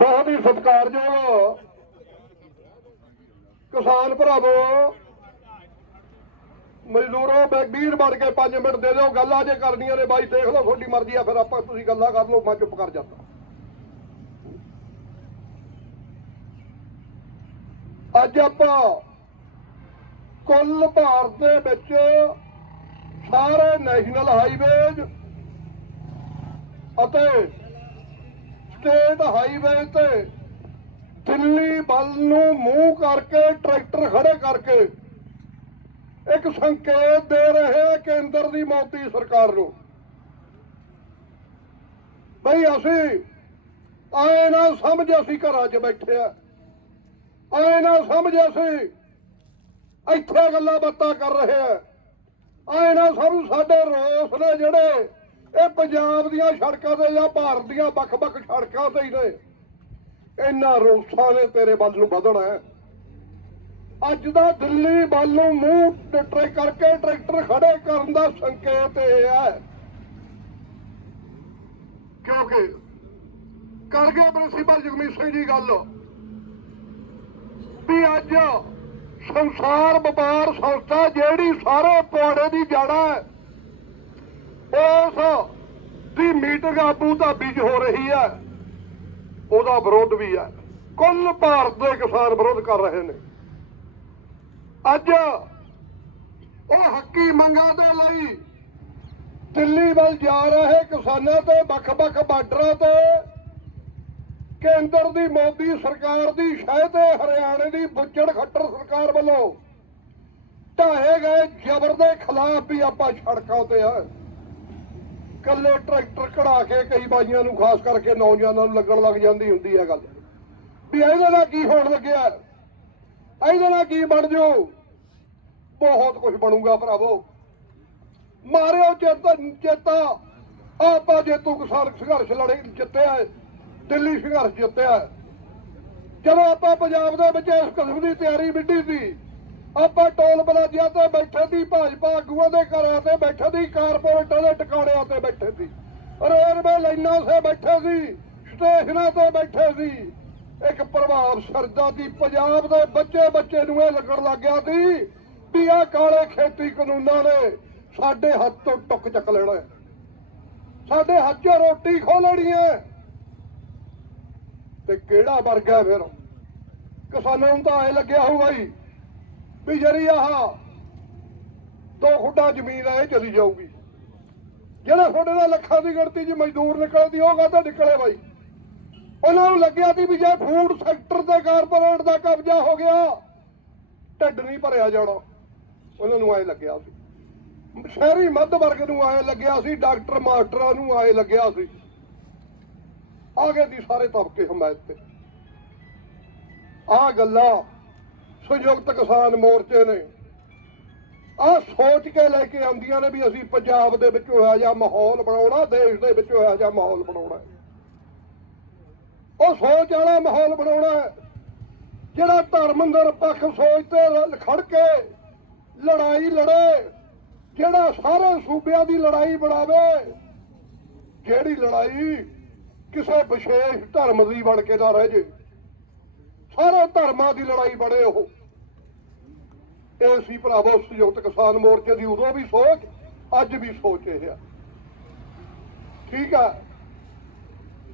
ਬਹੁਤ ਹੀ ਸਤਿਕਾਰਯੋਗ ਕਿਸਾਨ ਭਰਾਵੋ, ਮਜ਼ਦੂਰੋ ਬੈਗਬੀਰ ਬਣ ਕੇ 5 ਮਿੰਟ ਦੇ ਦਿਓ, ਗੱਲਾਂ ਜੇ ਕਰਨੀਆਂ ਨੇ ਬਾਈ, ਦੇਖ ਲਓ ਤੁਹਾਡੀ ਮਰਜ਼ੀ ਆ, ਫਿਰ ਆਪਾਂ ਤੁਸੀਂ ਗੱਲਾਂ ਕਰ ਲਓ, ਮੈਂ ਚੁੱਪ ਕਰ ਜਾਂਦਾ। ਅੱਜ ਆਪਾਂ ਕੁੱਲ ਭਾਰਤ ਦੇ ਵਿੱਚ ਸਾਰੇ ਨੈਸ਼ਨਲ ਹਾਈਵੇਜ਼ ਅਤੇ ਸਟੇਟ ਹਾਈਵੇ ਤੇ ਦਿੱਲੀ ਵੱਲ ਨੂੰ ਮੂੰਹ ਕਰਕੇ, ਟਰੈਕਟਰ ਖੜੇ ਕਰਕੇ ਇੱਕ ਸੰਕੇਤ ਦੇ ਰਹੇ ਆ ਕੇਂਦਰ ਦੀ ਮੋਦੀ ਸਰਕਾਰ ਨੂੰ। ਬਈ ਅਸੀਂ ਆਏ ਨਾ ਸਮਝ ਅਸੀਂ ਘਰਾਂ 'ਚ ਬੈਠੇ ਆ। ਆਏ ਨਾ ਸਮਝ ਅਸੀਂ ਇੱਥੇ ਗੱਲਾਂ ਬਾਤਾਂ ਕਰ ਰਹੇ ਆ। ਆਏ ਨਾ ਸਾਨੂੰ ਸਾਡੇ ਰੋਸ ਨੇ ਜਿਹੜੇ ਇਹ ਪੰਜਾਬ ਦੀਆਂ ਸੜਕਾਂ ਤੇ ਜਾਂ ਭਾਰਤ ਦੀਆਂ ਵੱਖ-ਵੱਖ ਸੜਕਾਂ ਤੇ ਹੀ ਨੇ। ਇਹਨਾਂ ਰੋਸਾਂ ਨੇ ਤੇਰੇ ਵੱਲ ਨੂੰ ਵਧਣਾ ਹੈ। ਅੱਜ ਦਾ ਦਿੱਲੀ ਵੱਲ ਨੂੰ ਮੂੰਹ ਟੱਟਰੇ ਕਰਕੇ ਟਰੈਕਟਰ ਖੜੇ ਕਰਨ ਦਾ ਸੰਕੇਤ ਇਹ ਹੈ। ਕਿਉਂਕਿ ਕਰ ਗਏ ਪ੍ਰਿੰਸੀਪਲ ਜਗਮੀਤ ਸਿੰਘ ਜੀ ਗੱਲ ਵੀ ਅੱਜ ਸੰਸਾਰ ਵਪਾਰ ਸੰਸਥਾ ਜਿਹੜੀ ਸਾਰੇ ਪੁਆੜੇ ਦੀ ਜੜਾ ਹੈ ਉਸ ਦੀ ਮੀਟਿੰਗ ਆਬੂ ਧਾਬੀ 'ਚ ਹੋ ਰਹੀ ਹੈ। ਉਹਦਾ ਵਿਰੋਧ ਵੀ ਹੈ। ਕੁੱਲ ਭਾਰਤ ਦੇ ਕਿਸਾਨ ਵਿਰੋਧ ਕਰ ਰਹੇ ਨੇ। ਅੱਜ ਉਹ ਹੱਕੀ ਮੰਗਾਂ ਦੇ ਲਈ ਦਿੱਲੀ ਵੱਲ ਜਾ ਰਹੇ ਕਿਸਾਨਾਂ ਤੇ, ਵੱਖ-ਵੱਖ ਬਾਰਡਰਾਂ ਤੇ, ਕੇਂਦਰ ਦੀ ਮੋਦੀ ਸਰਕਾਰ ਦੀ ਸ਼ਹਿ ਤੇ, ਹਰਿਆਣੇ ਦੀ ਬੁੱਚੜ ਖੱਟਰ ਸਰਕਾਰ ਵੱਲੋਂ ਢਾਏ ਗਏ ਜ਼ਬਰ ਦੇ ਖਿਲਾਫ ਵੀ ਆਪਾਂ ਸੜਕਾਂ ਤੇ ਆ ਕੱਲੇ ਟਰੈਕਟਰ ਕਢਾ ਕੇ ਕਈ ਬਾਈਆਂ ਨੂੰ ਖਾਸ ਕਰਕੇ ਨੌਜਵਾਨਾਂ ਨੂੰ ਲੱਗਣ ਲੱਗ ਜਾਂਦੀ ਹੁੰਦੀ ਹੈ ਗੱਲ। ਵੀ ਇਹਦੇ ਨਾਲ ਕੀ ਹੋਣ ਲੱਗਿਆ? ਇਹਦੇ ਨਾਲ ਕੀ ਬਣ ਜਾਊ? ਬਹੁਤ ਕੁਝ ਬਣੂਗਾ ਭਰਾਵੋ। ਮਾਰਿਓ ਚੇਤਾ ਚੇਤਾ। ਆਪਾਂ ਜੇ ਤੂੰ ਕਿਸਾਨ ਸੰਘਰਸ਼ ਲੜੇ, ਜਿੱਤਿਆ ਦਿੱਲੀ ਸੰਘਰਸ਼ ਜਿੱਤਿਆ ਹੈ। ਜਦੋਂ ਆਪਾਂ ਪੰਜਾਬ ਦੇ ਵਿੱਚ ਇਸ ਕਿਸਮ ਦੀ ਤਿਆਰੀ ਵਿੱਢੀ ਸੀ ਆਪਾਂ ਟੋਲ ਪਲਾਜ਼ਿਆਂ ਤੇ ਬੈਠੇ ਸੀ, ਭਾਜਪਾ ਆਗੂਆਂ ਦੇ ਘਰਾਂ ਤੇ ਬੈਠੇ ਸੀ, ਕਾਰਪੋਰੇਟਾਂ ਦੇ ਟਿਕਾਣਿਆਂ ਤੇ ਬੈਠੇ ਸੀ। ਰੇਲਵੇ ਲਾਈਨਾਂ 'ਤੇ ਬੈਠੇ ਸੀ, ਸਟੇਸ਼ਨਾਂ ਤੇ ਬੈਠੇ ਸੀ। ਇੱਕ ਪ੍ਰਭਾਵ ਸਰਦਾ ਦੀ ਪੰਜਾਬ ਦੇ ਬੱਚੇ ਬੱਚੇ ਨੂੰ ਇਹ ਲੱਗਣ ਲੱਗ ਗਿਆ ਸੀ ਵੀ ਆਹ ਕਾਲੇ ਖੇਤੀ ਕਾਨੂੰਨਾਂ ਨੇ ਸਾਡੇ ਹੱਥ ਤੋਂ ਟੁੱਕ ਚੱਕ ਲੈਣਾ ਸਾਡੇ ਹੱਥ 'ਚ ਰੋਟੀ ਖੋ ਲੈਣੀ ਹੈ। ਤੇ ਕਿਹੜਾ ਵਰਗਾ ਫਿਰ? ਕਿਸਾਨਾਂ ਨੂੰ ਤਾਂ ਐ ਲੱਗਿਆ ਹੋਊ ਬਾਈ ਵੀ ਜਿਹੜੀ ਆਹ ਦੋ ਖੁੱਡਾ ਜ਼ਮੀਨ ਆ, ਇਹ ਚਲੀ ਜਾਊਗੀ। ਜਿਹੜਾ ਤੁਹਾਡੇ ਨਾਲ ਲੱਖਾਂ ਦੀ ਗਿਣਤੀ 'ਚ ਮਜ਼ਦੂਰ ਨਿਕਲਦੀ ਹੋਗਾ ਤਾਂ ਨਿਕਲੇ ਬਾਈ? ਉਹਨਾਂ ਨੂੰ ਲੱਗਿਆ ਸੀ ਵੀ ਜੇ ਫੂਡ ਸੈਕਟਰ ਤੇ ਕਾਰਪੋਰੇਟ ਦਾ ਕਬਜ਼ਾ ਹੋ ਗਿਆ, ਢਿੱਡ ਨਹੀਂ ਭਰਿਆ ਜਾਣਾ। ਉਹਨਾਂ ਨੂੰ ਆਏ ਲੱਗਿਆ ਸੀ। ਸ਼ਹਿਰੀ ਮੱਧ ਵਰਗ ਨੂੰ ਆਏ ਲੱਗਿਆ ਸੀ, ਡਾਕਟਰ ਮਾਸਟਰਾਂ ਨੂੰ ਆਏ ਲੱਗਿਆ ਸੀ। ਆਗੇ ਦੀ ਸਾਰੇ ਤਬਕੇ ਹਮਾਇਤ ਤੇ। ਆ ਗੱਲਾਂ ਸੰਯੁਕਤ ਕਿਸਾਨ ਮੋਰਚੇ ਨੇ। ਆ ਸੋਚ ਕੇ ਲੈ ਕੇ ਆਉਂਦੀਆਂ ਨੇ ਵੀ ਅਸੀਂ ਪੰਜਾਬ ਦੇ ਵਿੱਚ ਹੋਇਆ ਜਾਂ ਮਾਹੌਲ ਬਣਾਉਣਾ, ਦੇਸ਼ ਦੇ ਵਿੱਚ ਹੋਇਆ ਜਾਂ ਮਾਹੌਲ ਬਣਾਉਣਾ ਉਹ ਸੋਚ ਵਾਲਾ ਮਾਹੌਲ ਬਣਾਉਣਾ ਜਿਹੜਾ ਧਰਮ ਨਿਰਪੱਖ ਸੋਚ ਤੇ ਖੜ ਕੇ ਲੜਾਈ ਲੜੇ, ਜਿਹੜਾ ਸਾਰੇ ਸੂਬਿਆਂ ਦੀ ਲੜਾਈ ਬਣਾਵੇ, ਜਿਹੜੀ ਲੜਾਈ ਕਿਸੇ ਵਿਸ਼ੇਸ਼ ਧਰਮ ਦੀ ਬਣ ਕੇ ਨਾ ਰਹਿ ਜੇ। ਸਾਰੇ ਧਰਮਾਂ ਦੀ ਲੜਾਈ ਬਣੇ ਉਹ। ਇਹ ਸੀ ਭਰਾਵੋ, ਸੰਯੁਕਤ ਕਿਸਾਨ ਮੋਰਚੇ ਦੀ ਉਦੋਂ ਵੀ ਸੋਚ, ਅੱਜ ਵੀ ਸੋਚ ਇਹ ਆ। ਠੀਕ ਆ?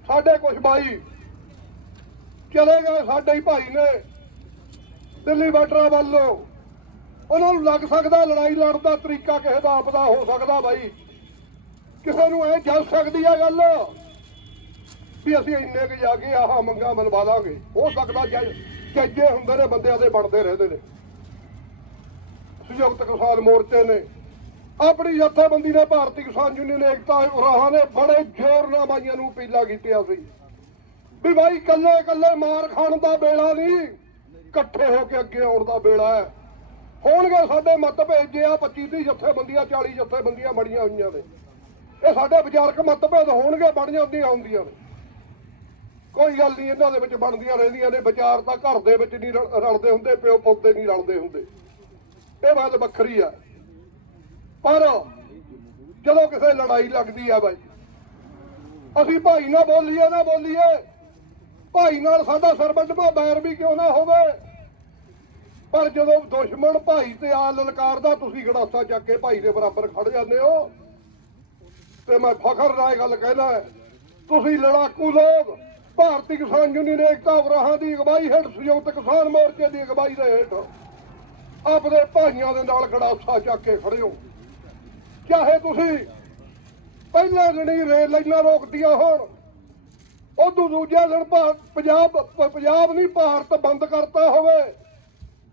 ਸਾਡੇ ਕੁਝ ਬਾਈ ਚਲੇ ਗਏ ਸਾਡੇ ਹੀ ਭਾਈ ਨੇ, ਦਿੱਲੀ ਬਾਰਡਰਾਂ ਵੱਲੋਂ। ਉਹਨਾਂ ਨੂੰ ਲੱਗ ਸਕਦਾ ਲੜਾਈ ਲੜਨ ਦਾ ਤਰੀਕਾ ਕਿਸੇ ਦਾ ਆਪਦਾ ਹੋ ਸਕਦਾ ਬਾਈ। ਕਿਸੇ ਨੂੰ ਐ ਜਲ ਸਕਦੀ ਆ ਗੱਲ ਵੀ ਅਸੀਂ ਇੰਨੇ ਕੁ ਜਾ ਕੇ ਆਹ ਮੰਗਾ ਮਨਵਾ ਲਾਂਗੇ ਹੋ ਸਕਦਾ ਜੱਜ ਜੱਜੇ ਹੁੰਦੇ ਨੇ, ਬੰਦਿਆਂ ਦੇ ਬਣਦੇ ਰਹਿੰਦੇ ਨੇ। ਸੰਯੁਕਤ ਕਿਸਾਨ ਮੋਰਚੇ ਨੇ। ਆਪਣੀ ਜਥੇਬੰਦੀ ਨੇ ਭਾਰਤੀ ਕਿਸਾਨ ਯੂਨੀਅਨ ਏਕਤਾ ਰਾਹਾਂ ਨੇ ਬੜੇ ਜ਼ੋਰ ਨਾਲ ਬਾਈਆਂ ਨੂੰ ਅਪੀਲਾਂ ਕੀਤੀਆਂ ਸੀ। ਵੀ ਬਾਈ ਕੱਲੇ ਕੱਲੇ ਮਾਰ ਖਾਣ ਦਾ ਵੇਲਾ ਨਹੀਂ, ਇਕੱਠੇ ਹੋ ਕੇ ਅੱਗੇ ਆਉਣ ਦਾ ਵੇਲਾ ਹੈ। ਹੋਣਗੇ ਸਾਡੇ ਮਤਭੇਦ ਜੇ ਆ 25 30 ਜਥੇਬੰਦੀਆਂ 40 ਜਥੇਬੰਦੀਆਂ ਬੜੀਆਂ ਹੋਈਆਂ ਨੇ। ਇਹ ਸਾਡੇ ਵਿਚਾਰਕ ਮਤਭੇਦ ਹੋਣਗੇ ਬਣ ਜਾਂਦੀਆਂ ਹੁੰਦੀਆਂ ਨੇ। ਕੋਈ ਗੱਲ ਨਹੀਂ, ਇਹਨਾਂ ਦੇ ਵਿੱਚ ਬਣਦੀਆਂ ਰਹਿੰਦੀਆਂ ਨੇ। ਵਿਚਾਰ ਤਾਂ ਘਰ ਦੇ ਵਿੱਚ ਨਹੀਂ ਰਲਦੇ ਹੁੰਦੇ ਪਿਓ ਪੁੱਤ ਦੇ ਨਹੀਂ ਰਲਦੇ ਹੁੰਦੇ। ਇਹ ਗੱਲ ਵੱਖਰੀ ਆ। ਪਰ ਜਦੋਂ ਕਿਸੇ ਲੜਾਈ ਲੱਗਦੀ ਆ ਬਾਈ, ਅਸੀਂ ਭਾਈ ਨਾ ਬੋਲੀਏ ਨਾ ਬੋਲੀਏ। ਭਾਈ ਨਾਲ ਸਾਡਾ ਸਰਬੰਧਮਾ ਬੈਰ ਵੀ ਕਿਉਂ ਨਾ ਹੋਵੇ? ਪਰ ਜਦੋਂ ਦੁਸ਼ਮਣ ਭਾਈ ਤੇ ਆ ਲਲਕਾਰਦਾ ਤੁਸੀਂ ਗੜਾਸਾ ਚੱਕ ਕੇ ਭਾਈ ਦੇ ਬਰਾਬਰ ਖੜ ਜਾਂਦੇ ਹੋ, ਤੇ ਮੈਂ ਫਖਰ ਨਾਲ ਇਹ ਗੱਲ ਕਹਿਣਾ ਤੁਸੀਂ ਲੜਾਕੂ ਲੋਕ, ਭਾਰਤੀ ਕਿਸਾਨ ਯੂਨੀਅਨ ਏਕਤਾ ਉਗਰਾਹਾਂ ਦੀ ਅਗਵਾਈ ਹੇਠ ਸੰਯੁਕਤ ਕਿਸਾਨ ਮੋਰਚੇ ਦੀ ਅਗਵਾਈ ਦੇ ਹੇਠ ਆਪਣੇ ਭਾਈਆਂ ਦੇ ਨਾਲ ਗੜਾਸਾ ਚੱਕ ਕੇ ਖੜੇ ਹੋ ਚਾਹੇ ਤੁਸੀਂ ਪਹਿਲਾਂ ਦਿਨ ਹੀ ਰੇਲ ਲਾਈਨਾਂ ਰੋਕਦੀਆਂ ਹੋਣ, ਉਦੋਂ ਦੂਜੇ ਦਿਨ ਭਾਰਤ ਪੰਜਾਬ ਪੰਜਾਬ ਨਹੀਂ, ਭਾਰਤ ਬੰਦ ਕਰਤਾ ਹੋਵੇ।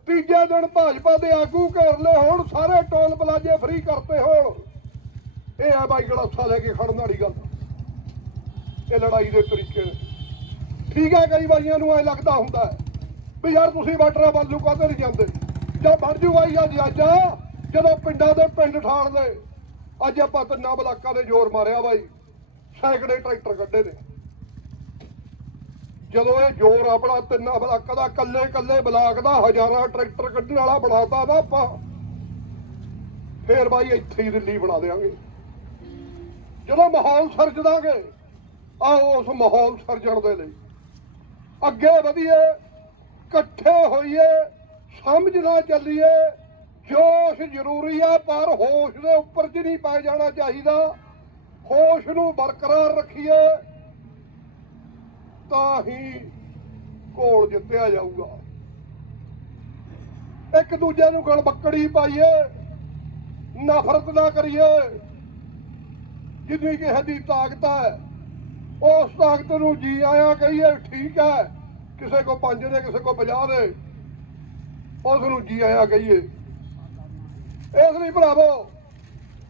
ਤੀਜੇ ਦਿਨ ਭਾਜਪਾ ਦੇ ਆਗੂ ਘੇਰਲੇ ਹੋਣ, ਸਾਰੇ ਟੋਲ ਪਲਾਜੇ ਫ੍ਰੀ ਕਰਤੇ ਹੋਣ। ਇਹ ਹੈ ਬਾਈ ਗੜਾਸਾ ਲੈ ਕੇ ਖੜਨ ਵਾਲੀ ਗੱਲ। ਇਹ ਲੜਾਈ ਦੇ ਤਰੀਕੇ ਨੇ। ਠੀਕ ਹੈ ਕਈ ਵਾਰੀਆਂ ਨੂੰ ਐ ਲੱਗਦਾ ਹੁੰਦਾ ਵੀ ਯਾਰ ਤੁਸੀਂ ਬਾਰਡਰਾਂ ਵੱਲ ਕਾਹਦੇ ਨਹੀਂ ਜਾਂਦੇ? ਜਾਂ ਬਣ ਜੂਗਾ ਹੀ ਅੱਜ ਜਦੋਂ ਪਿੰਡਾਂ ਦੇ ਪਿੰਡ ਠਾਣ ਦੇ ਅੱਜ ਆਪਾਂ ਤਿੰਨਾਂ ਬਲਾਕਾਂ ਦੇ ਜ਼ੋਰ ਮਾਰਿਆ ਬਾਈ। ਸੈਂਕੜੇ ਟਰੈਕਟਰ ਕੱਢੇ ਨੇ। ਜਦੋਂ ਇਹ ਜ਼ੋਰ ਆਪਣਾ ਤਿੰਨਾਂ ਬਲਾਕਾਂ ਦਾ ਕੱਲੇ ਕੱਲੇ ਬਲਾਕ ਦਾ ਹਜ਼ਾਰਾਂ ਟਰੈਕਟਰ ਕੱਢਣ ਵਾਲਾ ਬਣਾਤਾ ਨਾ ਆਪਾਂ, ਫੇਰ ਬਾਈ ਇੱਥੇ ਹੀ ਦਿੱਲੀ ਬਣਾ ਦੇਾਂਗੇ ਜਦੋਂ ਮਾਹੌਲ ਸਿਰਜ ਦਾਂਗੇ ਆਓ ਉਸ ਮਾਹੌਲ ਸਰਜਣ ਦੇ ਲਈ। ਅੱਗੇ ਵਧੀਏ, ਇਕੱਠੇ ਹੋਈਏ ਸਮਝ ਸਮਝਣਾ ਚੱਲੀਏ, ਜੋਸ਼ ਜ਼ਰੂਰੀ ਹੈ ਪਰ ਹੋਸ਼ ਦੇ ਉੱਪਰ ਚ ਨਹੀਂ ਪੈ ਜਾਣਾ ਚਾਹੀਦਾ। ਹੋਸ਼ ਨੂੰ ਬਰਕਰਾਰ ਰੱਖੀਏ, ਤਾਂ ਹੀ ਘੋਲ ਜਿੱਤਿਆ ਜਾਊਗਾ। ਇੱਕ ਦੂਜੇ ਨੂੰ ਗਲਬੱਕੜੀ ਪਾਈਏ, ਨਫ਼ਰਤ ਨਾ ਕਰੀਏ। ਜਿੰਨੀ ਕਿਸੇ ਦੀ ਤਾਕਤ ਹੈ, ਉਸ ਤਾਕਤ ਨੂੰ ਜੀ ਆਇਆ ਕਹੀਏ, ਠੀਕ ਹੈ, ਕਿਸੇ ਕੋ ਪੰਜ ਦੇ, ਕਿਸੇ ਕੋ 50 ਦੇ। ਉਸ ਨੂੰ ਜੀ ਆਇਆ ਕਹੀਏ। ਇਸ ਲਈ ਭਰਾਵੋ,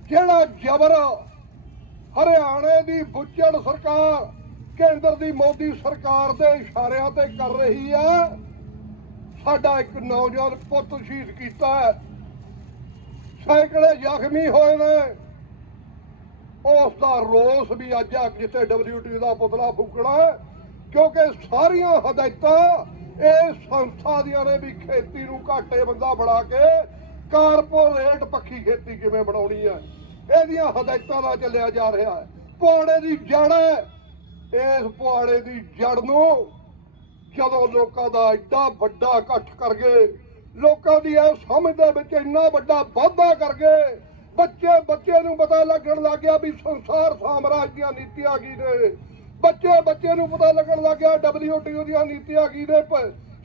ਜਿਹੜਾ ਜ਼ਬਰ ਹਰਿਆਣੇ ਦੀ ਬੁੱਚੜ ਸਰਕਾਰ, ਕੇਂਦਰ ਦੀ ਮੋਦੀ ਸਰਕਾਰ ਦੇ ਇਸ਼ਾਰਿਆਂ ਤੇ ਕਰ ਰਹੀ ਹੈ ਸਾਡਾ ਇੱਕ ਨੌਜਵਾਨ ਪੁੱਤ ਸ਼ਹੀਦ ਕੀਤਾ ਹੈ। ਸੈਂਕੜੇ ਜ਼ਖਮੀ ਹੋਏ ਨੇ। ਉਸ ਦਾ ਰੋਸ ਵੀ ਅੱਜ ਆ, ਜਿੱਥੇ ਡਬਲਯੂਟੀ ਦਾ ਪੁਤਲਾ ਫੂਕਣਾ ਕਿਉਂਕਿ ਸਾਰੀਆਂ ਹਦਾਇਤਾਂ ਇਹ ਸੰਸਥਾ ਦੀਆਂ ਨੇ ਵੀ ਖੇਤੀ ਨੂੰ ਘਾਟੇ ਬੰਦਾ ਬਣਾ ਕੇ ਕਾਰਪੋਰੇਟ ਪੱਖੀ ਖੇਤੀ ਕਿਵੇਂ ਬਣਾਉਣੀ ਹੈ ਇਹਦੀਆਂ ਹਦਾਇਤਾਂ ਦਾ ਚੱਲਿਆ ਜਾ ਰਿਹਾ ਹੈ। ਪੁਆੜੇ ਦੀ ਜੜ ਇਸ ਪੁਆੜੇ ਦੀ ਜੜ ਨੂੰ ਜਦੋਂ ਲੋਕਾਂ ਦਾ ਐਡਾ ਵੱਡਾ ਇਕੱਠ ਕਰ ਗਏ, ਲੋਕਾਂ ਦੀ ਇਹ ਸਮਝ ਦੇ ਵਿੱਚ ਇੰਨਾ ਵੱਡਾ ਵਾਧਾ ਕਰ ਗਏ, ਬੱਚੇ ਬੱਚੇ ਨੂੰ ਪਤਾ ਲੱਗਣ ਲੱਗ ਗਿਆ ਵੀ ਸੰਸਾਰ ਸਾਮਰਾਜ ਦੀਆਂ ਨੀਤੀਆਂ ਕੀ ਨੇ। ਬੱਚੇ ਬੱਚੇ ਨੂੰ ਪਤਾ ਲੱਗਣ ਲੱਗ ਗਿਆ ਡਬਲਯੂਟੀਓ ਦੀਆਂ ਨੀਤੀਆਂ ਕੀ ਨੇ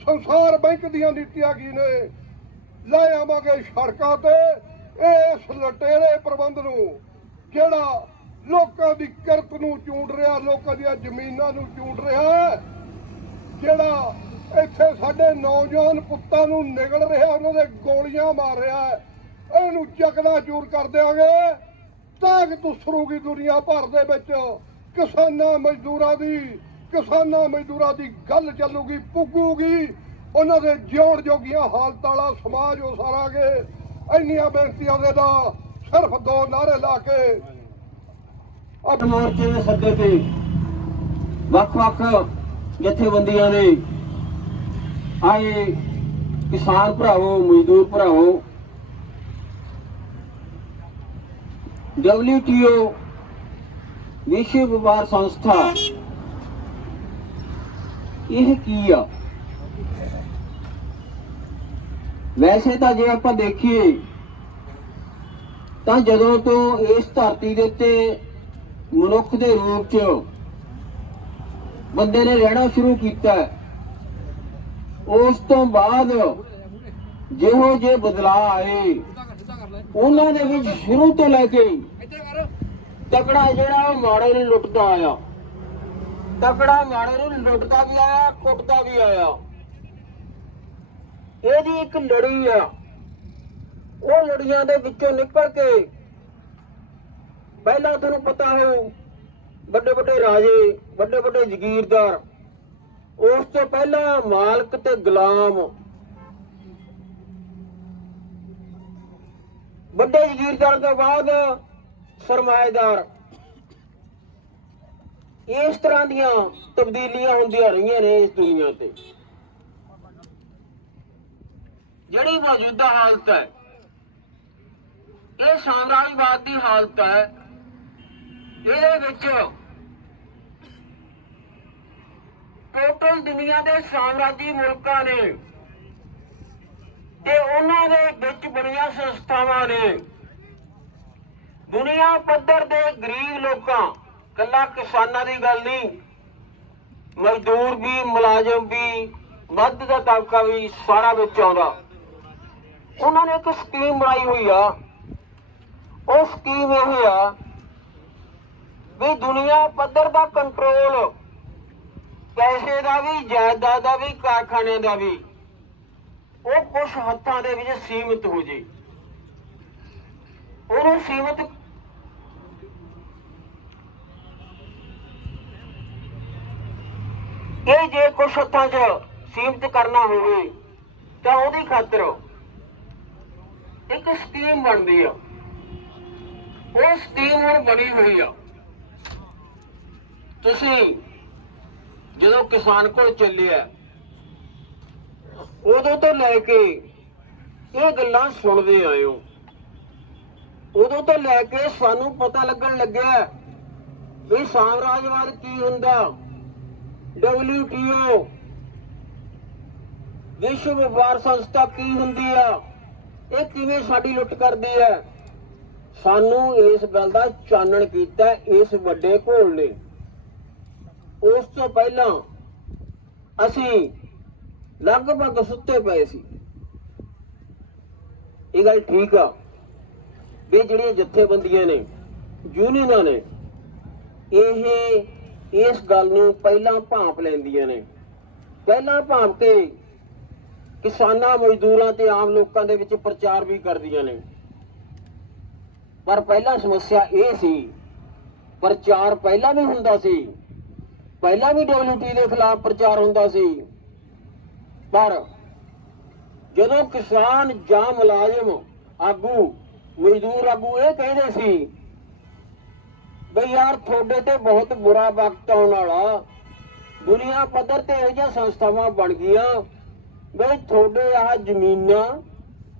ਸੰਸਾਰ ਬੈਂਕ ਦੀਆਂ ਨੀਤੀਆਂ ਕੀ ਨੇ। ਲੈ ਆਵਾਂਗੇ ਸੜਕਾਂ ਤੇ ਇਸ ਲਟੇਰੇ ਪ੍ਰਬੰਧ ਨੂੰ, ਜਿਹੜਾ ਲੋਕਾਂ ਦੀ ਕਿਰਤ ਨੂੰ ਚੂੰਡ ਰਿਹਾ, ਲੋਕਾਂ ਦੀਆਂ ਜ਼ਮੀਨਾਂ ਨੂੰ ਚੂੰਡ ਰਿਹਾ, ਜਿਹੜਾ ਇੱਥੇ ਸਾਡੇ ਨੌਜਵਾਨ ਪੁੱਤਾਂ ਨੂੰ ਨਿਗਲ ਰਿਹਾ, ਉਹਨਾਂ ਦੇ ਗੋਲੀਆਂ ਮਾਰ ਰਿਹਾ, ਇਹਨੂੰ ਚੱਕਦਾ ਚੂਰ ਕਰ ਦਿਆਂਗੇ। ਤਾਂ ਕਿ ਤੁਸਰੂਗੀ ਦੁਨੀਆ ਭਰ ਦੇ ਵਿੱਚ। ਕਿਸਾਨਾਂ ਮਜ਼ਦੂਰਾਂ ਦੀ, ਕਿਸਾਨਾਂ ਮਜ਼ਦੂਰਾਂ ਦੀ ਗੱਲ ਚੱਲੂਗੀ, ਪੁੱਗੂਗੀ। ਉਹਨਾਂ ਦੇ ਜਿਉਣ ਜੋਗੀਆਂ ਹਾਲਤਾਂ ਵਾਲਾ ਸਮਾਜ ਉਸਾਰਾਂਗੇ ਇੰਨੀਆਂ ਬੇਨਤੀਆਂ ਦੇ ਦਾ ਸਿਰਫ ਦੋ ਨਾਰੇ ਲਾ ਕੇ ਅੱਠ ਮੋਰਚੇ ਦੇ ਸੱਦੇ ਤੇ ਵੱਖ-ਵੱਖ ਜਥੇਬੰਦੀਆਂ ਦੇ ਆਏ ਕਿਸਾਨ ਭਰਾਵੋ, ਮਜ਼ਦੂਰ ਭਰਾਵੋ WTO ਵਿਸ਼ਵ ਵਪਾਰ ਸੰਸਥਾ। ਇਹ ਕੀ ਆ? ਵੈਸੇ ਤਾਂ ਜੇ ਆਪਾਂ ਦੇਖੀਏ, ਤਾਂ ਜਦੋਂ ਤੋਂ ਇਸ ਧਰਤੀ ਦੇ ਉੱਤੇ ਮਨੁੱਖ ਦੇ ਰੂਪ 'ਚ ਬੰਦੇ ਨੇ ਰਹਿਣਾ ਸ਼ੁਰੂ ਕੀਤਾ, ਉਸ ਤੋਂ ਬਾਅਦ ਜਿਹੋ ਜੇ ਬਦਲਾਅ ਆਏ, ਉਹਨਾਂ ਦੇ ਵਿੱਚ ਸ਼ੁਰੂ ਤੋਂ ਲੈ ਕੇ ਤਕੜਾ ਜਿਹੜਾ ਉਹ ਮਾੜੇ ਨੂੰ ਲੁੱਟਦਾ ਆਇਆ। ਤਕੜਾ ਮਾੜੇ ਨੂੰ ਲੁੱਟਦਾ ਵੀ ਆਇਆ, ਕੁੱਟਦਾ ਵੀ ਆਇਆ। ਇਹਦੀ ਇੱਕ ਲੜੀ ਆ। ਉਹ ਲੜੀਆਂ ਦੇ ਵਿੱਚੋਂ ਨਿਕਲ ਕੇ ਪਹਿਲਾਂ ਤੁਹਾਨੂੰ ਪਤਾ ਹੈ ਵੱਡੇ ਵੱਡੇ ਰਾਜੇ ਵੱਡੇ ਵੱਡੇ ਜ਼ਗੀਰਦਾਰ, ਉਸ ਤੋਂ ਪਹਿਲਾਂ ਮਾਲਕ ਤੇ ਗੁਲਾਮ। ਵੱਡੇ ਜ਼ਗੀਰਦਾਰ ਤੋਂ ਬਾਅਦ ਸਰਮਾਏਦਾਰ। ਇਸ ਤਰ੍ਹਾਂ ਦੀਆਂ ਤਬਦੀਲੀਆਂ ਹੁੰਦੀਆਂ ਰਹੀਆਂ ਨੇ ਇਸ ਦੁਨੀਆ ਤੇ। ਜਿਹੜੀ ਮੌਜੂਦਾ ਹਾਲਤ ਹੈ, ਇਹ ਸਾਮਰਾਜਵਾਦ ਦੀ ਹਾਲਤ ਹੈ। ਇਹਦੇ ਵਿੱਚ ਟੋਟਲ ਦੁਨੀਆ ਦੇ ਸਾਮਰਾਜੀ ਮੁਲਕਾਂ ਨੇ ਤੇ ਉਹਨਾਂ ਦੇ ਵਿੱਚ ਬਣੀਆਂ ਸੰਸਥਾਵਾਂ ਨੇ ਦੁਨੀਆ ਪੱਧਰ ਦੇ ਗਰੀਬ ਲੋਕਾਂ ਕੱਲਾ ਕਿਸਾਨਾਂ ਦੀ ਗੱਲ ਨਹੀਂ, ਮਜ਼ਦੂਰ ਵੀ, ਮੁਲਾਜ਼ਮ ਵੀ ਮੱਧ ਦਾ ਤਬਕਾ ਵੀ ਸਾਰਾ ਵਿੱਚ ਆਉਂਦਾ। ਉਹਨਾਂ ਨੇ ਇੱਕ ਸਕੀਮ ਬਣਾਈ ਹੋਈ ਆ। ਉਹ ਸਕੀਮ ਇਹ ਆ ਵੀ ਦੁਨੀਆ ਪੱਧਰ ਦਾ ਕੰਟਰੋਲ ਪੈਸੇ ਦਾ ਵੀ, ਜਾਇਦਾਦ ਦਾ ਵੀ ਕਾਰਖਾਨੇ ਦਾ ਵੀ, ਉਹ ਕੁਝ ਹੱਥਾਂ ਦੇ ਵਿੱਚ ਸੀਮਿਤ ਹੋ ਜੇ। ਉਹਨੂੰ ਸੀਮਿਤ ਇਹ ਜੇ ਕੁਝ ਹੱਥਾਂ 'ਚ ਸੀਮਿਤ ਕਰਨਾ ਹੋਵੇ, ਤਾਂ ਉਹਦੀ ਖਾਤਰ ਇੱਕ ਸਕੀਮ ਬਣਦੀ ਆ। ਉਹ ਸਕੀਮ ਹੁਣ ਬਣੀ ਹੋਈ ਆ। ਤੁਸੀਂ ਜਦੋਂ ਕਿਸਾਨ ਕੋਲ ਚੱਲਿਆ, ਉਦੋਂ ਤੋਂ ਲੈ ਕੇ ਇਹ ਗੱਲਾਂ ਸੁਣਦੇ ਆਏ ਹੋ। ਉਦੋਂ ਤੋਂ ਲੈ ਕੇ ਸਾਨੂੰ ਪਤਾ ਲੱਗਣ ਲੱਗਿਆ ਵੀ ਸਾਮਰਾਜਵਾਦ ਕੀ ਹੁੰਦਾ। WTO ਵਿਸ਼ਵ ਵਪਾਰ ਸੰਸਥਾ ਕੀ ਹੁੰਦੀ ਆ? ਇਹ ਕਿਵੇਂ ਸਾਡੀ ਲੁੱਟ ਕਰਦੀ ਹੈ ਸਾਨੂੰ ਇਸ ਗੱਲ ਦਾ ਚਾਨਣ ਕੀਤਾ ਇਸ ਵੱਡੇ ਘੋਲ ਨੇ। ਉਸ ਤੋਂ ਪਹਿਲਾਂ ਅਸੀਂ ਲਗਭਗ ਸੁੱਤੇ ਪਏ ਸੀ। ਇਹ ਗੱਲ ਠੀਕ ਆ ਵੀ ਜਿਹੜੀਆਂ ਜਥੇਬੰਦੀਆਂ ਨੇ, ਯੂਨੀਅਨਾਂ ਨੇ, ਇਹ ਇਸ ਗੱਲ ਨੂੰ ਪਹਿਲਾਂ ਭਾਂਪ ਲੈਂਦੀਆਂ ਨੇ। ਪਹਿਲਾਂ ਭਾਂਪ ਕੇ ਕਿਸਾਨਾਂ, ਮਜ਼ਦੂਰਾਂ ਤੇ ਆਮ ਲੋਕਾਂ ਦੇ ਵਿੱਚ ਪ੍ਰਚਾਰ ਵੀ ਕਰਦੀਆਂ ਨੇ। ਪਰ ਪਹਿਲਾਂ ਸਮੱਸਿਆ ਇਹ ਸੀ, ਪ੍ਰਚਾਰ ਪਹਿਲਾਂ ਵੀ ਹੁੰਦਾ ਸੀ, ਪਹਿਲਾਂ ਵੀ ਡਬਲਯੂਟੀ ਦੇ ਖਿਲਾਫ ਪ੍ਰਚਾਰ ਹੁੰਦਾ ਸੀ। ਪਰ ਜਦੋਂ ਕਿਸਾਨ ਜਾਂ ਮੁਲਾਜ਼ਮ ਆਗੂ, ਮਜ਼ਦੂਰ ਆਗੂ ਇਹ ਕਹਿੰਦੇ ਸੀ ਬਈ ਯਾਰ, ਤੁਹਾਡੇ ਤੇ ਬਹੁਤ ਬੁਰਾ ਵਕਤ ਆਉਣ ਵਾਲਾ। ਦੁਨੀਆ ਪੱਧਰ ਤੇ ਇਹੋ ਜਿਹੀਆਂ ਸੰਸਥਾਵਾਂ ਬਣ ਗਈਆਂ। ਬਈ ਤੁਹਾਡੇ ਆਹ ਜ਼ਮੀਨਾਂ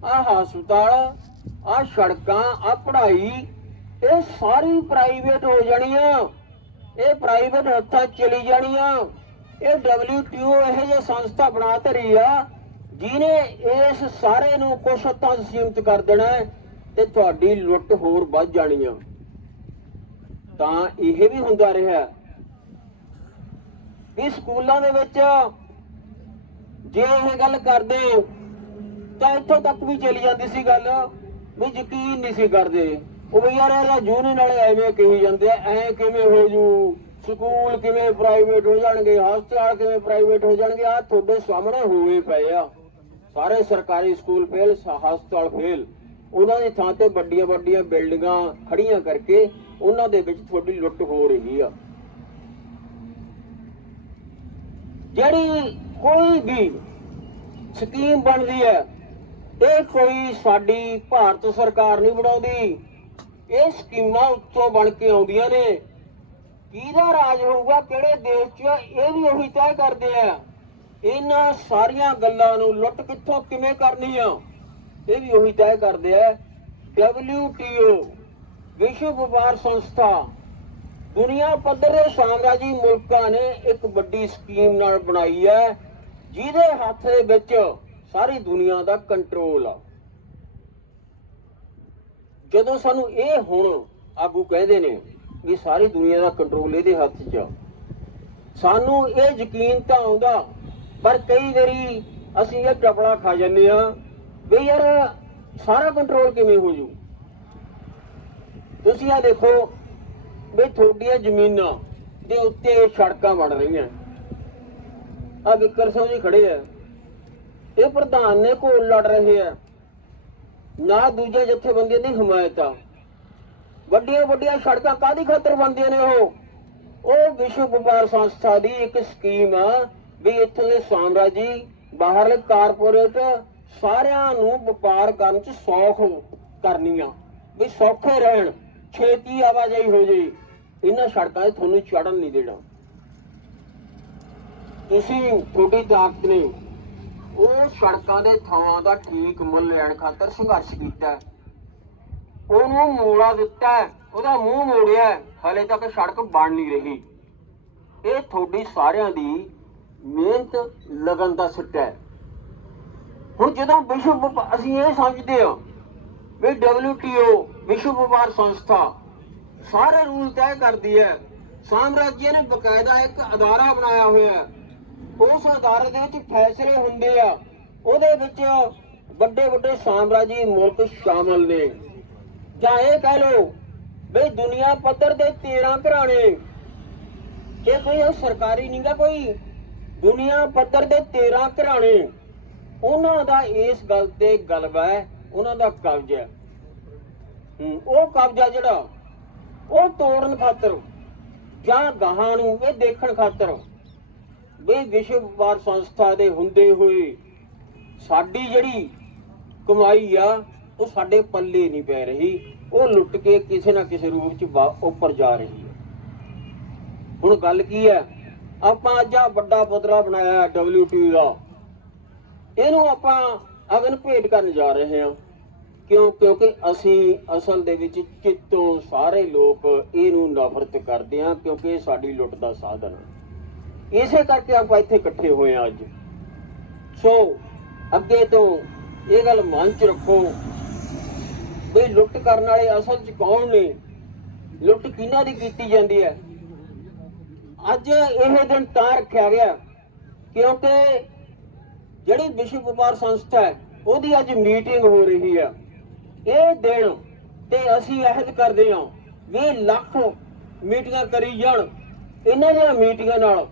ਆਹ ਹਸਪਤਾਲ ਆਹ ਸੜਕਾਂ ਆਹ ਪੜ੍ਹਾਈ, ਇਹ ਸਾਰੀ ਪ੍ਰਾਈਵੇਟ ਹੋ ਜਾਣੀਆਂ। ਇਹ ਪ੍ਰਾਈਵੇਟ ਹੱਥਾਂ ਚਲੀ ਜਾਣੀਆਂ। ਇਹ WTO ਇਹੋ ਜਿਹੀ ਸੰਸਥਾ ਬਣਾ ਧਰੀ ਆ, ਜਿਹਨੇ ਇਸ ਸਾਰੇ ਨੂੰ ਕੁਛ ਹੱਥਾਂ 'ਚ ਕਰ ਦੇਣਾ ਤੇ ਤੁਹਾਡੀ ਲੁੱਟ ਹੋਰ ਵੱਧ ਜਾਣੀ ਆ। ਤਾਂ ਇਹ ਵੀ ਹੁੰਦਾ ਰਿਹਾ ਵੀ ਸਕੂਲਾਂ ਦੇ ਵਿੱਚ ਜੇ ਇਹ ਗੱਲ ਕਰਦੇ ਤਾਂ ਇੱਥੋਂ ਤੱਕ ਵੀ ਚਲੀ ਜਾਂਦੀ ਸੀ ਗੱਲ ਵੀ ਯਕੀਨ ਨਹੀਂ ਸੀ ਕਰਦੇ। ਉਹ ਵੀ ਯਾਰ ਇਹਦਾ ਜੂਨੀ ਨਾਲੇ ਐਵੇਂ ਕਹੀ ਜਾਂਦੇ ਆ, ਐ ਕਿਵੇਂ ਹੋ ਜੂ? ਸਕੂਲ ਕਿਵੇਂ ਪ੍ਰਾਈਵੇਟ ਹੋ ਜਾਣਗੇ? ਹਸਪਤਾਲ ਕਿਵੇਂ ਪ੍ਰਾਈਵੇਟ ਹੋ ਜਾਣਗੇ? ਆ ਤੁਹਾਡੇ ਸਾਹਮਣੇ ਹੋਏ ਪਏ ਆ। ਸਾਰੇ ਸਰਕਾਰੀ ਸਕੂਲ ਫੇਲ ਹਸਪਤਾਲ ਫੇਲ ਉਹਨਾਂ ਦੀ ਥਾਂ ਤੇ ਵੱਡੀਆਂ ਵੱਡੀਆਂ ਬਿਲਡਿੰਗਾਂ ਖੜੀਆਂ ਕਰਕੇ ਉਹਨਾਂ ਦੇ ਵਿੱਚ ਤੁਹਾਡੀ ਲੁੱਟ ਹੋ ਰਹੀ ਆ। ਜਿਹੜੀ ਕੋਈ ਵੀ ਸਕੀਮ ਬਣਦੀ ਹੈ, ਇਹ ਕੋਈ ਸਾਡੀ ਭਾਰਤ ਸਰਕਾਰ ਨਹੀਂ ਬਣਾਉਂਦੀ। ਇਹ ਸਕੀਮਾਂ ਉੱਤੋਂ ਬਣ ਕੇ ਆਉਂਦੀਆਂ ਨੇ। ਕਿਹਦਾ ਰਾਜ ਹੋਊਗਾ, ਕਿਹੜੇ ਦੇਸ਼ 'ਚ ਇਹ ਵੀ ਉਹੀ ਤੈਅ ਕਰਦੇ ਆ। ਇਹਨਾਂ ਸਾਰੀਆਂ ਗੱਲਾਂ ਨੂੰ ਲੁੱਟ ਕਿੱਥੋਂ, ਕਿਵੇਂ ਕਰਨੀ ਆ? ਇਹ ਵੀ ਉਹੀ ਤੈਅ ਕਰਦੇ ਆ WTO ਵਿਸ਼ਵ ਵਪਾਰ ਸੰਸਥਾ। ਦੁਨੀਆ ਪੱਧਰ ਦੇ ਸਾਮਰਾਜੀ ਮੁਲਕਾਂ ਨੇ ਇੱਕ ਵੱਡੀ ਸਕੀਮ ਨਾਲ ਬਣਾਈ ਹੈ, ਜਿਹਦੇ ਹੱਥ ਦੇ ਵਿੱਚ ਸਾਰੀ ਦੁਨੀਆ ਦਾ ਕੰਟਰੋਲ ਆ। ਜਦੋਂ ਸਾਨੂੰ ਇਹ ਹੁਣ ਆਗੂ ਕਹਿੰਦੇ ਨੇ ਵੀ ਸਾਰੀ ਦੁਨੀਆ ਦਾ ਕੰਟਰੋਲ ਇਹਦੇ ਹੱਥ 'ਚ ਆ, ਸਾਨੂੰ ਇਹ ਯਕੀਨ ਤਾਂ ਆਉਂਦਾ, ਪਰ ਕਈ ਵਾਰੀ ਅਸੀਂ ਇਹ ਟਪਲਾ ਖਾ ਜਾਂਦੇ ਆ ਵੀ ਯਾਰ ਸਾਰਾ ਕੰਟਰੋਲ ਕਿਵੇਂ ਹੋ ਜੂ? ਤੁਸੀਂ ਆ ਦੇਖੋ ਵੀ ਤੁਹਾਡੀਆਂ ਜ਼ਮੀਨਾਂ ਦੇ ਉੱਤੇ ਸੜਕਾਂ ਬਣ ਰਹੀਆਂ। ਆ ਵਿਕਰ ਸਿੰਘ ਜੀ ਖੜੇ ਆ। ਇਹ ਪ੍ਰਧਾਨ ਨੇ ਕੋਲ ਲੜ ਰਹੇ ਆ। ਨਾ ਦੂਜੇ ਜਥੇਬੰਦੀਆਂ ਦੀ ਹਮਾਇਤ ਆ। ਵੱਡੀਆਂ ਵੱਡੀਆਂ ਸੜਕਾਂ ਕਾਦੀ ਖਾਤਰ ਬਣਦੀਆਂ ਨੇ ਉਹ? ਉਹ ਵਿਸ਼ਵ ਵਪਾਰ ਸੰਸਥਾ ਦੀ ਇੱਕ ਸਕੀਮ ਆ ਵੀ ਇੱਥੋਂ ਦੇ ਸਾਮਰਾਜੀ ਬਾਹਰਲੇ ਕਾਰਪੋਰੇਟ ਸਾਰਿਆਂ ਨੂੰ ਵਪਾਰ ਕਰਨ ਚ ਸੌਖ ਕਰਨੀ ਆ ਵੀ ਸੌਖੇ ਰਹਿਣ ਛੇਤੀ ਆਵਾਜਾਈ ਹੋ ਜਾਈ ਇਹਨਾਂ ਸੜਕਾਂ 'ਤੇ ਤੁਹਾਨੂੰ ਚੜਨ ਨਹੀਂ ਦੇਣਾ। ਤੁਸੀਂ ਤੁਹਾਡੀ ਤਾਕਤ ਨੇ ਉਹ ਸੜਕਾਂ ਦੇ ਥਾਂ ਦਾ ਠੀਕ ਮੁੱਲ ਲੈਣ ਖਾਤਰ ਸੰਘਰਸ਼ ਕੀਤਾ। ਉਹਨੂੰ ਮੋੜਾ ਦਿੱਤਾ ਉਹਦਾ ਮੂੰਹ ਮੋੜਿਆ ਹੈ, ਹਲੇ ਤੱਕ ਸੜਕ ਬਣ ਨਹੀਂ ਰਹੀ। ਇਹ ਤੁਹਾਡੀ ਸਾਰਿਆਂ ਦੀ ਮਿਹਨਤ ਲਗਨ ਦਾ ਸਿੱਟਾ ਹੈ। ਹੁਣ ਜਦੋਂ ਵਿਸ਼ਵ ਅਸੀਂ ਇਹ ਸਮਝਦੇ ਹਾਂ ਵੀ WTO ਵਿਸ਼ਵ ਵਪਾਰ ਸੰਸਥਾ, ਸਾਰੇ ਰੂਲ ਤੈਅ ਕਰਦੀ ਹੈ। ਸਾਮਰਾਜ්‍ය ਨੇ ਬਕਾਇਦਾ ਇੱਕ ਅਦਾਰਾ ਬਣਾਇਆ ਹੋਇਆ ਹੈ। ਉਸ ਅਦਾਰੇ ਦੇ ਵਿੱਚ ਫੈਸਲੇ ਹੁੰਦੇ ਆ। ਉਹਦੇ ਵਿੱਚ ਵੱਡੇ ਵੱਡੇ ਸਾਮਰਾਜੀ ਮੁਲਕ ਸ਼ਾਮਲ ਨੇ। ਜਾਂ ਇਹ ਕਹਿ ਲਓ ਵੀ ਦੁਨੀਆ ਪੱਧਰ ਦੇ 13 ਘਰਾਣੇ ਜੇ ਕੋਈ ਉਹ ਸਰਕਾਰੀ ਨਹੀਂਗਾ ਕੋਈ ਦੁਨੀਆ ਪੱਧਰ ਦੇ 13 ਘਰਾਣੇ ਉਹਨਾਂ ਦਾ ਇਸ ਗੱਲ ਤੇ ਗਲਬਾ ਹੈ ਉਹਨਾਂ ਦਾ ਕਬਜ਼ਾ ਹੈ। ਹੂੰ, ਉਹ ਕਬਜ਼ਾ ਜਿਹੜਾ ਉਹ ਤੋੜਨ ਖਾਤਰ ਜਾਂ ਗਾਹਾਂ ਨੂੰ ਇਹ ਦੇਖਣ ਖਾਤਰ ਵੀ ਵਿਸ਼ਵ ਵਪਾਰ ਸੰਸਥਾ ਦੇ ਹੁੰਦੇ ਹੋਏ ਸਾਡੀ ਜਿਹੜੀ ਕਮਾਈ ਆ ਉਹ ਸਾਡੇ ਪੱਲੇ ਨਹੀਂ ਪੈ ਰਹੀ। ਉਹ ਲੁੱਟ ਕੇ ਕਿਸੇ ਨਾ ਕਿਸੇ ਰੂਪ ਚ ਵਾ- ਉੱਪਰ ਜਾ ਰਹੀ ਹੈ। ਹੁਣ ਗੱਲ ਕੀ ਹੈ? ਆਪਾਂ ਅੱਜ ਆ ਵੱਡਾ ਪੁਤਲਾ ਬਣਾਇਆ WTO ਦਾ। ਇਹਨੂੰ ਆਪਾਂ ਅਗਨ ਭੇਟ ਕਰਨ ਜਾ ਰਹੇ ਹਾਂ। ਕਿਉਂ ਕਿਉਂਕਿ ਅਸੀਂ ਅਸਲ ਦੇ ਵਿੱਚ ਚਿੱਤੋਂ ਸਾਰੇ ਲੋਕ ਇਹਨੂੰ ਨਫ਼ਰਤ ਕਰਦੇ ਹਾਂ, ਕਿਉਂਕਿ ਇਹ ਸਾਡੀ ਲੁੱਟ ਦਾ ਸਾਧਨ ਹੈ ਇਸੇ ਕਰਕੇ ਆਪਾਂ ਇੱਥੇ ਇਕੱਠੇ ਹੋਏ ਹਾਂ ਅੱਜ। ਸੋ, ਅੱਗੇ ਤੋਂ ਇਹ ਗੱਲ ਮਨ ਚ ਰੱਖੋ ਵੀ ਲੁੱਟ ਕਰਨ ਵਾਲੇ ਅਸਲ ਚ ਕੌਣ ਨੇ? ਲੁੱਟ ਕਿਹਨਾਂ ਦੀ ਕੀਤੀ ਜਾਂਦੀ ਹੈ? ਅੱਜ ਇਹ ਦਿਨ ਤਾਂ ਰੱਖਿਆ ਗਿਆ, ਕਿਉਂਕਿ ਜਿਹੜੀ ਵਿਸ਼ਵ ਵਪਾਰ ਸੰਸਥਾ ਹੈ, ਉਹਦੀ ਅੱਜ ਮੀਟਿੰਗ ਹੋ ਰਹੀ ਹੈ ਇਹ ਦਿਨ ਤੇ ਅਸੀਂ ਅਹਿਦ ਕਰਦੇ ਹਾਂ ਵੀ ਲੱਖ ਮੀਟਿੰਗਾਂ ਕਰੀ ਜਾਣ। ਇਹਨਾਂ ਦੀਆਂ ਮੀਟਿੰਗਾਂ ਨਾਲ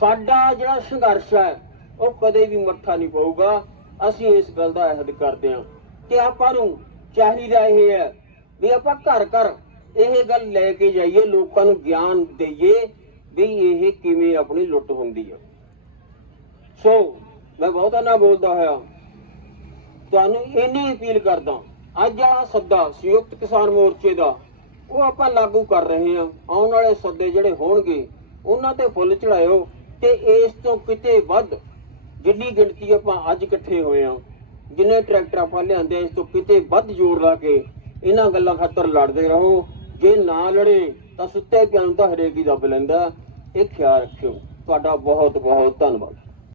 ਸਾਡਾ ਜਿਹੜਾ ਸੰਘਰਸ਼ ਹੈ, ਉਹ ਕਦੇ ਵੀ ਮੱਠਾ ਨਹੀਂ ਪਊਗਾ। ਅਸੀਂ ਇਸ ਗੱਲ ਦਾ ਅਹਿਦ ਕਰਦੇ ਹਾਂ ਕਿ ਆਪਾਂ ਨੂੰ ਚਾਹੀਦਾ ਇਹ ਹੈ ਵੀ ਆਪਾਂ ਘਰ ਘਰ ਇਹ ਗੱਲ ਲੈ ਕੇ ਜਾਈਏ, ਲੋਕਾਂ ਨੂੰ ਗਿਆਨ ਦਈਏ ਵੀ ਇਹ ਕਿਵੇਂ ਆਪਣੀ ਲੁੱਟ ਹੁੰਦੀ ਹੈ ਸੋ ਮੈਂ ਬਹੁਤਾ ਨਾ ਬੋਲਦਾ ਹੋਇਆ। ਤੁਹਾਨੂੰ ਇੰਨੀ ਅਪੀਲ ਕਰਦਾ ਅੱਜ ਆ ਸੱਦਾ ਸੰਯੁਕਤ ਕਿਸਾਨ ਮੋਰਚੇ ਦਾ ਉਹ ਆਪਾਂ ਲਾਗੂ ਕਰ ਰਹੇ ਹਾਂ। ਆਉਣ ਵਾਲੇ ਸੱਦੇ ਜਿਹੜੇ ਹੋਣਗੇ ਉਹਨਾਂ ਤੇ ਫੁੱਲ ਚੜਾਇਓ ਤੇ ਇਸ ਤੋਂ ਕਿਤੇ ਵੱਧ ਜਿੰਨੀ ਗਿਣਤੀ ਆਪਾਂ ਅੱਜ ਇਕੱਠੇ ਹੋਏ ਹਾਂ ਜਿੰਨੇ ਟਰੈਕਟਰ ਆਪਾਂ ਲਿਆਂਦੇ ਆ, ਇਸ ਤੋਂ ਕਿਤੇ ਵੱਧ ਜ਼ੋਰ ਲਾ ਕੇ ਇਹਨਾਂ ਗੱਲਾਂ ਖਾਤਰ ਲੜਦੇ ਰਹੋ। ਜੇ ਨਾ ਲੜੇ ਤਾਂ ਸੁੱਤੇ ਪਿਆਂ ਨੂੰ ਤਾਂ ਹਰੇਕ ਹੀ ਦੱਬ ਲੈਂਦਾ। ਇਹ ਖਿਆਲ ਰੱਖਿਓ। ਤੁਹਾਡਾ ਬਹੁਤ ਬਹੁਤ ਧੰਨਵਾਦ।